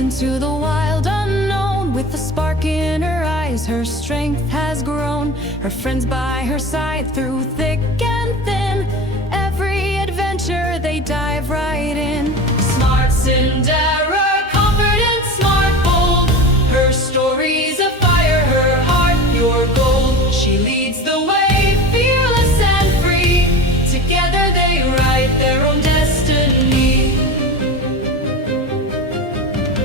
into the wild unknown. With a spark in her eyes, her strength has grown. Her friends by her side through thick and thin. Every adventure they dive right in. Smart Sindara, confident, smart, bold. Her story's a fire, her heart pure gold. She leads the way, fearless and free. Together they write their own destiny.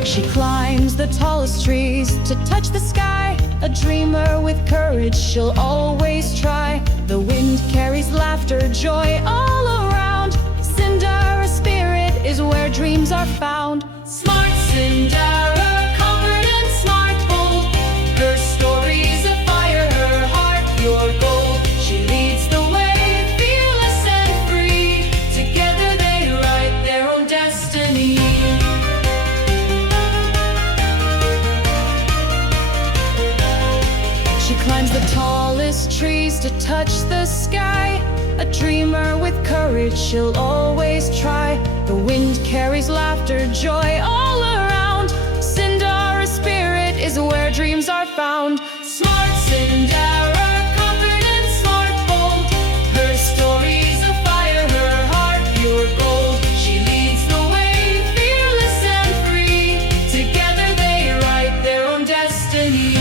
She climbs the tallest trees to touch the sky. A dreamer with courage, she'll always try. The wind carries laughter, joy all around. Sindara's spirit is where dreams are found. Smart Sindara, confident, smart, bold. Her story's a fire, her heart pure gold. She leads the way, fearless and free. Together they write their own destiny. She climbs the tallest trees to touch the sky. A dreamer with courage, she'll always try. The wind carries laughter, joy all around. Sindara's spirit is where dreams are found. Smart Sindara, confident, smart, bold. Her story's a fire, her heart pure gold. She leads the way, fearless and free. Together they write their own destiny.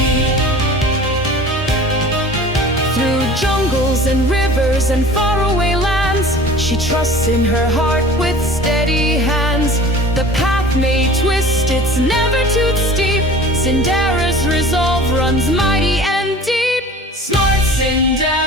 Through jungles and rivers and faraway lands, she trusts in her heart with steady hands. The path may twist, it's never too steep. Sindara's resolve runs mighty and deep. Smart Sindara.